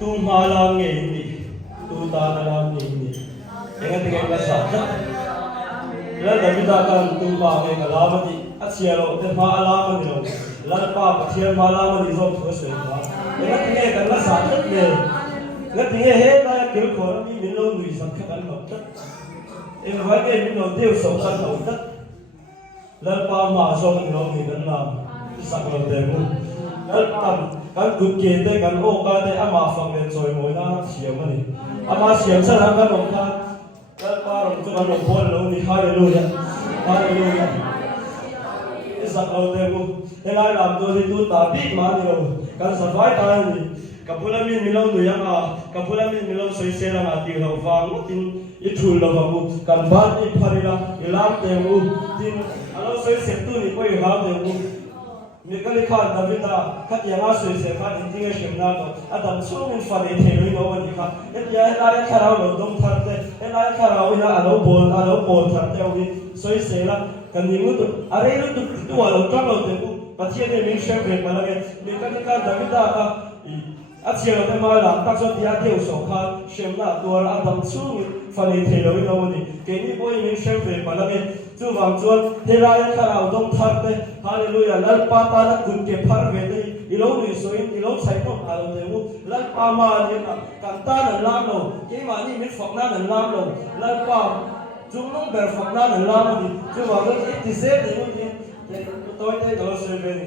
tu malang ini tu tanalam ini dengan tiga bahasa lalu kita akan tu pakai alamat di asialo dan alamat itu lalu pa pasian alamat itu terus dengan tiga bahasa ni dengan tiga hela kira korang ni minum duit sampai kan macam ini bagi minum dia sokan macam lalu pa masuk minum ni kan nam sakal demo kan kute kan kate ama fangen soy mo na siam ni ama siam sa kan ong ka parang tu kan pol lo ni hallelujah hallelujah isakal demo elai lam do ni tu ta bi ma ni lo kan sa vai ta ni kapula min milau nu yang kapula min milau soy se la ati lo fang tin ithul lo ba mu kan ban ni pharila ilam te mu tin alo soy se tu ni ko i ha te mu Mikali kan Davida kat yang asu se kan intinya shemna to adam sungin fane thelu no wani ka ya la kharau lo dom tharte la kharau ina alo bol tharte wi soi se la kan ningu to are lu tu walo talo te ku pathian ne min shem re palage mikali kan Davida ka achia te ma la tak so dia teu so kha shemna to adam sungin fane thelu no wani ke ni boy min shem re palage chu wang chuan helai kharau dom tharte hallelujah lal pa ta na kun ke phar ve dei ilo ni soin ilo chai no alo de mu lal pa ma ni kan ta na lam lo ke ma ni mi phok na na lam lo lal pa chung nong ber phok na na lam ni chu wa lo ti se de mu ni toi te lo se ve ni